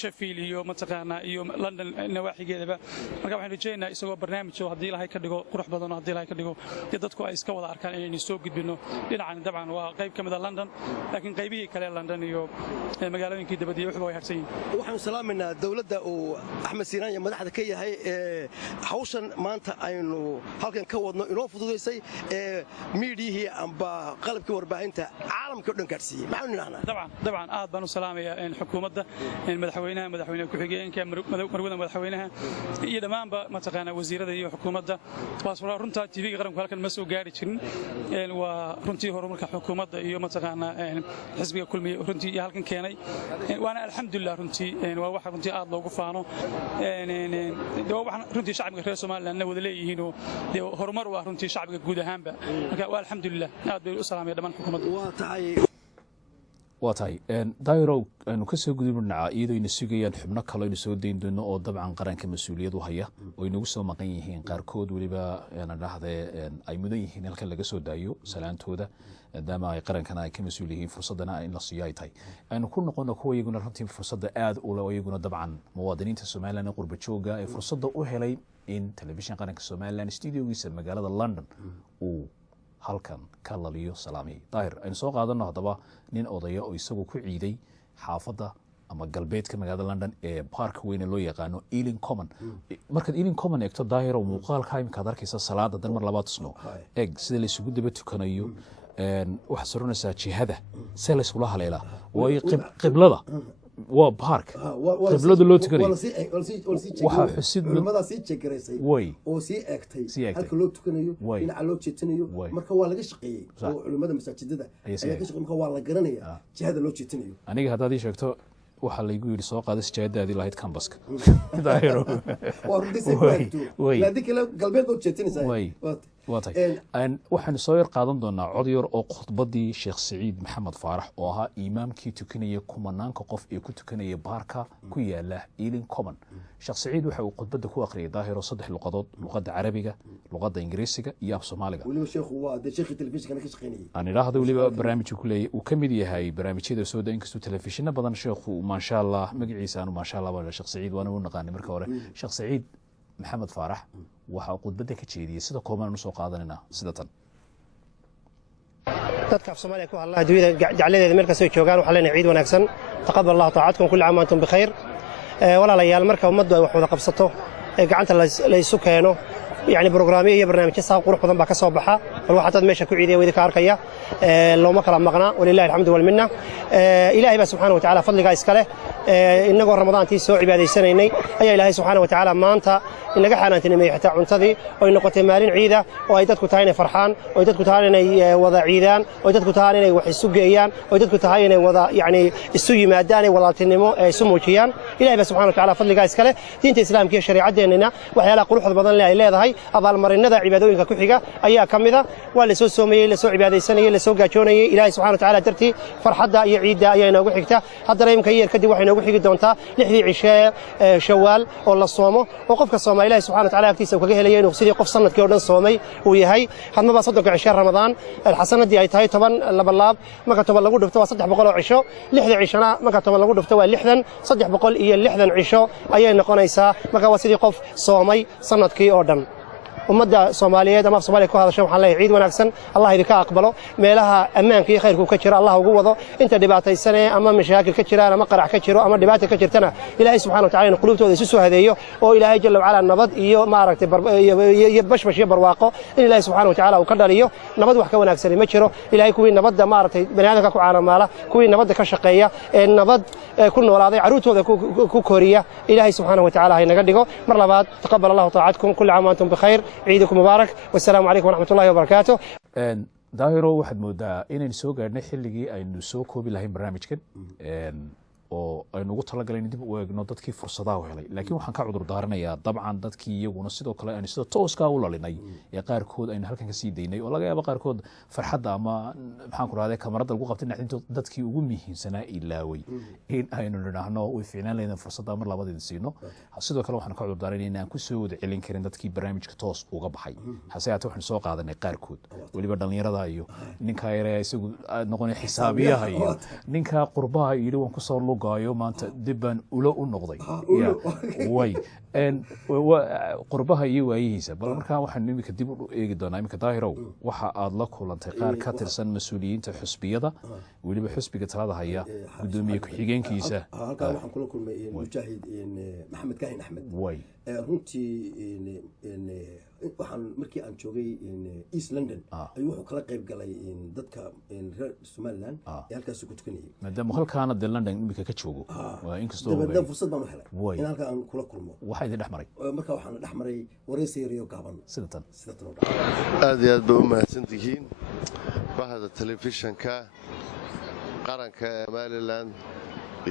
Sheffield iyo mataqaana iyo London nawaaxigeedaba marka waxaan rajaynayaa isagoo barnaamij hadii ilaahay ka dhigo qurux badan oo hadii ilaahay ka dhigo dadku ay iska wada arkaan inay soo gudbino dhinacan dabcan waa qayb kamid ah London laakiin qaybihii kale London iyo magaalooyinkii dibadda waxba way harsan yihiin waxaan salaaminaa dawladda oo Axmed Siiraan madaxda ka yahay hawshan maanta aynu halkan ka wadno inoo fududeysay miidiyihii amba qalabkii warbaahinta caalamka oo dhan gaarsiiyay maxaan nidhahnaa dabcan aad baan u salaamayaa xukuumadda madaxweynaha ku-xigeenka marwada madaxweynaha iyo dhammaanba mataqaana wasiirada iyo xukuumadda waa runta TV qaranku halkan ma soo gaari jirin waa runtii horumarka xukuumadda iyo mataqaana xisbiga kulmiye runtii iyo halkan keenay waana alxamdulillah runtii waa waxa runtii aad loogu faano waxaan runtii shacbiga reer Soomaaliland wada leeyihiin oo horumar waa runtii shacbiga guud ahaanba marka waa alxamdulillah aad bay u salaamay dhamaan xukuumadda waa tahay dayro aanu ka soo gudubnaa iyadoo ina sugayaan xubno kale ina soo deyn doono oo dabcan qaranka mas'uuliyad u haya oo inagu soo maqan yihiin qaarkood waliba aan dhahdee ay mudan yihiin halka laga soo daayo salaantooda maadaama ay qarankana ay ka mas'uul yihiin fursadana in la siiyo ay tahay aanu ku noqono kuwa iyaguna runtii fursadda aad u leh iyaguna dabcan muwaadiniinta Soomaaliland ee qurba jooga ee fursadda u helay in telefishin qaranka Soomaaliland studiogiisa magaalada London uu halkan ka laliyo salaami daahir aynu soo qaadano hadaba nin odaya oo isagu ku ciiday xaafadda ama galbeedka magaalada London ee park weyn loo yaqaano Ealing Common marka Ealing Common eegto daahir oo muuqaalka imka arkaysa salaada dan mar labaad sno eeg sida la isugu daba tukanayo waxa saronaysa jihada seelas ula haleela way qiblada waa park qiblada loo tukanayo waxa xusid culimada sii jeegareysay oo sii eegtay halka loo tukanayo dhinaca loo jeetinayo marka waa laga shaqeeyay oo culimada masaajidada ayaa ka shaqeeyay marka waa la garanayaa jihada loo jeetinayo aniga hadda ii sheegto waxa la igu yiri soo qaado sijaadaadii lahayd campuska daahiro laakiin galbeed oo jeetinaysa waxaan soo yar qaadan doonaa cod yar oo khudbadii Sheekh Saciid Maxamed Faarax oo ahaa imaamkii tukanaya kumanaanka qof ee ku tukanaya baarka ku yaala Ealing Common Sheekh Saciid waxa uu khudbada ku aqriyay daahiro 3 luqadood luqadda Carabiga luqadda Ingiriisiga iyo af Soomaaliga waliba sheekhu waa sheekhi telefishinka ka shaqeynayay aan ilaahdo waliba barnaamijku ku leeyahay uu kamid yahay barnaamijyada soo dayn kasto telefishinna badan sheekhu ma sha Allah magaciisa aanu ma sha Allah waa Sheekh Saciid waana u naqaan marka hore Sheekh Saciid Maxamed Faarax waxa khudbada ka jeediyay sida kooban soo qaadanayna sida tan dadka Soomaaliya ku hadlaa duwida jacladeeda meel ka soo joogaan waxa leenahay ciid wanaagsan taqabbal Allah ta'aadkum kullu aam antum bikhair walaalayaal marka ummaddu ay wax wada qabsato ee gacanta la isu keeno يعني برنامج هي برنامج ساق قروح بدن بكسر بحا والواحد هذا ماشي كعيدة وذيك أركيا لو ما كلام مغنى ولله الحمد والمنة إلهي بس سبحانه وتعالى فضل جايس كله إنه رمضان تيسوع عبادة السنة إني أي إلهي سبحانه وتعالى ما أنت إنك حنا تنمي حتى عنتذي وإنه قتمارين عيدة وأيدتك تهاين فرحان وأيدتك تهاين وضع عيدان وأيدتك تهاين وحسوق جيان وأيدتك تهاين وضع يعني السوي ماداني ولا تنمو سمو كيان إلهي بس سبحانه وتعالى فضل جايس كله دين الإسلام كي الشريعة ديننا وحيلا قروح بدن لا إله هاي abaalmarinada cibaadooyinka ku xiga ayaa kamida waa la soo soomiyay la soo cibaadeysanayay la soo gaajoonayay ilaahay subhanahu wa ta'ala dartii farxadda iyo ciidda ayaa inoogu xigta haddana imka yar kadib waxay inoogu xigi doontaa 6dii cishe shawaal oo la soomo oo qofka Soomaaliyeed ilaahay subhanahu wa ta'ala agtiisa kaga helay inuu sidii qof sanadkii oo dhan soomay uu yahay hadnaba 3 cishe ramadaan alxasanadii ay tahay 10 laba laab marka 10 lagu dhufto waa 300 oo cisho 6 cishana marka 10 lagu dhufto waa 60 360 cisho ayay noqonaysaa marka waa sidii qof soomay sanadkii oo dhan ummadda Soomaaliyeed ama Soomaaliya ku hadashay waxaan leeyahay ciid wanaagsan Allah idinka aqbalo meelaha ammaanka iyo khayrku ka jira Allah ugu wado inta dhibaataysan ama mashaakil ka jiraan ama qarax ka jiro ama dhibaato ka jirtana Ilaahay subhanahu wa ta'ala qulubtooda isu soo hadeeyo oo Ilaahay jalla wa ala nabad iyo maaragtay iyo bashbash iyo barwaaqo in Ilaahay subhanahu wa ta'ala uu ka dhaliyo nabad wax ka wanaagsan ma jiro Ilaahay kuwii nabadda maaragtay bani'aadamka ku caanamaala kuwii nabadda ka shaqeeya ee nabad ku noolaaday caruurtooda ku koriya Ilaahay subhanahu wa ta'ala hay naga dhigo mar labaad taqabbal Allah ta'aatkum kullu aam wa antum bikhair ciidakum mubaarak wassalaamu calaykum waraxmatullaahi wabarakaatuh daahiro waxaad moodaa inaynu soo gaadhnay xilligii aynu soo koobi lahayn barnaamijkan oo aynu ugu talagalayno dib u eegno dadkii fursadaha u helay laakiin waxaan ka cudur daaranayaa dabcan dadkii iyaguna sidoo kale aynu sida tooska u lalinay ee qaarkood aynu halkan ka sii daynay oo laga yaabo qaarkood farxadda ama maxaan ku raadey kamarada lagu qabtay naxdinta dadkii ugu muhiimsanaa ilaaway in aynu nidhaahno way fiicnaan lahayn fursadda mar labaad idin siino sidoo kale waxaan ka cudur daaranaynaa inaan ku soo wada celin karin dadkii barnaamijka toos uga baxay hase haatee waxaan soo qaadanay qaarkood waliba dhalinyarada iyo ninka yare isagu noqonay xisaabiyaha iyo ninka qurbaha yiri waan ku soo lugaayo maanta dibban ulo u noqday way qurbaha iyo waayihiisa bal markaa waxaan imika dib u eegi doonaa imika daahirow waxa aad la kulantay qaar ka tirsan mas'uuliyiinta xusbiyada waliba xusbiga talada haya gudoomiye ku-xigeenkiisa halkaa waxaan kula kulmay mujaahid maxamed kaahin axmed runtii waxaan markii aan joogay East London ayuu wuxuu kala qayb galay dadka reer Somaliland ee halkaas ku tukanayay maadaama halkaana de London imika ka joogo waa inkastoo dabadda fursad baan u helay in halka aan kula kulmo waxa idin dhaxmaray marka waxaan dhaxmaray wareysi yar gaaban sidatan aad iyo aad buu mahadsantihiin bahda telefishanka qaranka Somaliland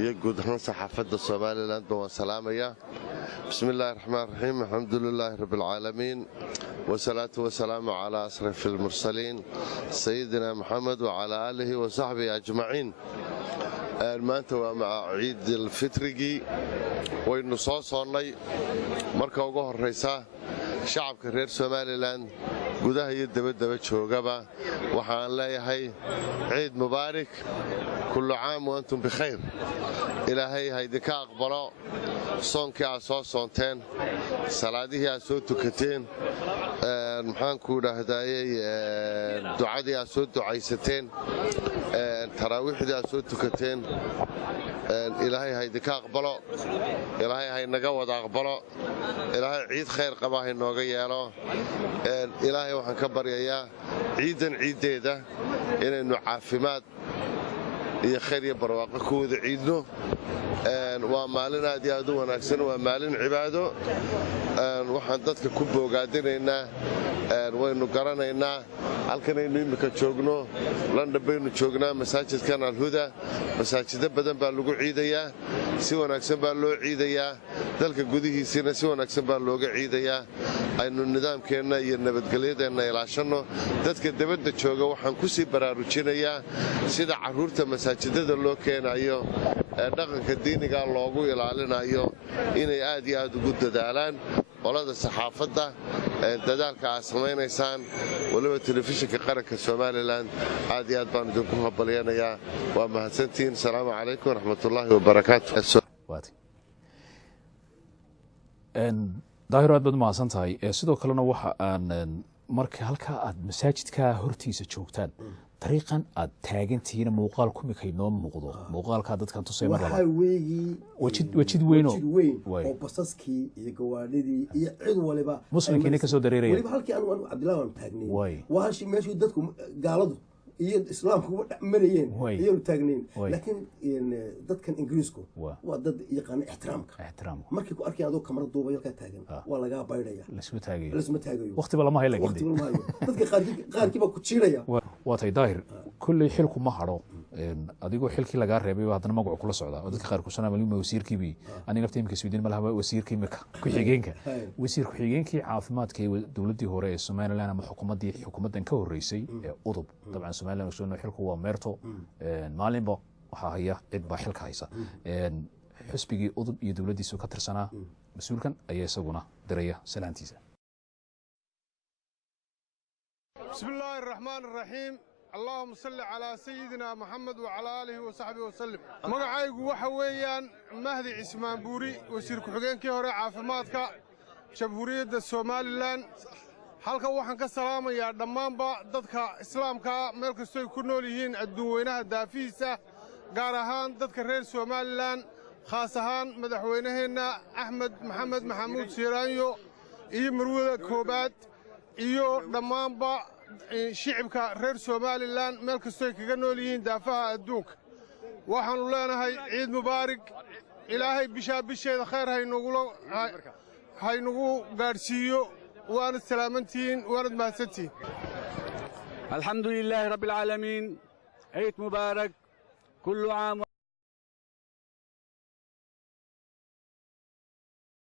iyo guud ahaan saxaafadda Somaliland baan salaamaya بسم الله الرحمن الرحيم الحمد لله رب العالمين والصلاة والسلام على أشرف المرسلين سيدنا محمد وعلى آله وصحبه أجمعين maanta waa maca ciid alfitrigii waynu soo soonnay marka ugu horraysa shacabka reer Somaliland gudaha iyo dabaddaba joogaba waxaan leeyahay ciid mubaarak kullu caam wa antum bikhayr ilaahay ha idinka aqbalo soonkii aad soo soonteen salaadihii aad soo tukateen maxaan ku idhaahdayey ducadii aad soo ducaysateen taraawiixdii aad soo tukateen ilaahay ha idinka aqbalo ilaahay ha inaga wada aqbalo ilaahay ciid khayr qaba ha inooga yeelo ilaahay waxaan ka baryayaa ciidan ciiddeeda inaynu caafimaad iyo khayr iyo barwaaqo ku wada ciidno waa maalin aad iyo aad u wanaagsan waa maalin cibaado waxaan dadka ku boogaadinaynaa waynu garanaynaa halkanaynu imika joogno London baynu joognaa masaajidkan Al-Huda masaajido badan baa lagu ciidayaa si wanaagsan baa loo ciidayaa dalka gudihiisana si wanaagsan baa looga ciidayaa aynu nidaamkeenna iyo nabadgelyadeenna ilaashano dadka dabadda jooga waxaan ku sii baraarujinayaa sida carruurta masaajidada loo keenayo dhaqanka diiniga loogu ilaalinayo inay aad iyo aad ugu dadaalaan qolada saxaafadda dadaalka aad samaynaysaan waliba telefishinka qaranka Somaliland aad iyo aad baan idinku habalyenayaa waa mahadsantihiin salaamu calaykum waraxmatullaahi wabarakaatuh daahiro aad baad mahadsan tahay sidoo kalena waxa aan marka halkaa aad masaajidka hortiisa joogtaan طريقا التاجنتين موقال كم كينو موقضو موقال كادت كان تصير مرة وحوي وجد وين أو بساسكي يجوالدي يعد ولا بقى مسلم كنا كسو دريرية ولا بحالك أنا عبد الله تاجنين وهالشيء ماشي ضدكم قالوا iyo islaamku marayeen iyo taagnayn laakiin dadkan ingiriisku waa dad yaqaan ixtiraamka markii ku arkay adoo kamar duubay ka taagan waa laga baydhaya lasma taagayo waqti bala ma hayla dadka qaarkiiba ku jiiraya waa tay daahir kulli xilku ma haro adigoo xilkii laga reebay haddana magacu kula socda oo dadka qaar ku sanaa malima wasiirkii aniga nafteemka Sweden malaha wasiirkii maka ku xigeenka wasiir ku xigeenkii caafimaadka ee dawladii hore ee Soomaaliland ama xukuumadan ka horeysay ee udub dabcan Soomaaliland oo xilku waa meerto maalinba waxa haya cid baa xilka haysa xisbigii udub iyo dawladiisu ka tirsanaa mas'uulkan ayaa isaguna diraya salaantiisa bismillaahir rahmaanir rahiim اللهم صل على سيدنا محمد وعلى آله وصحبه وسلم مقعيق وحويان مهدي عثمان بوري وسير كحجينكي هوري عافمادك جمهورية الصوماليلاند halka waxaan ka salaamayaa dhammaanba dadka islaamka meel kasta ay ku nool yihiin adduunweynaha daafiisa gaar ahaan dadka reer Soomaaliland khaas ahaan madaxweynaheena Axmed Maxamed Maxamuud Siiraanyo iyo marwada koobaad iyo dhammaanba shicibka reer Soomaaliland meel kasta ay kaga nool yihiin daafaha adduunka waxaanu leenahay ciid mubaarak ilaahay bisheeda khayr haynugu gaarsiiyo وانا سلامتين وانا مهسنتين الحمد لله رب العالمين عيد مبارك كل عام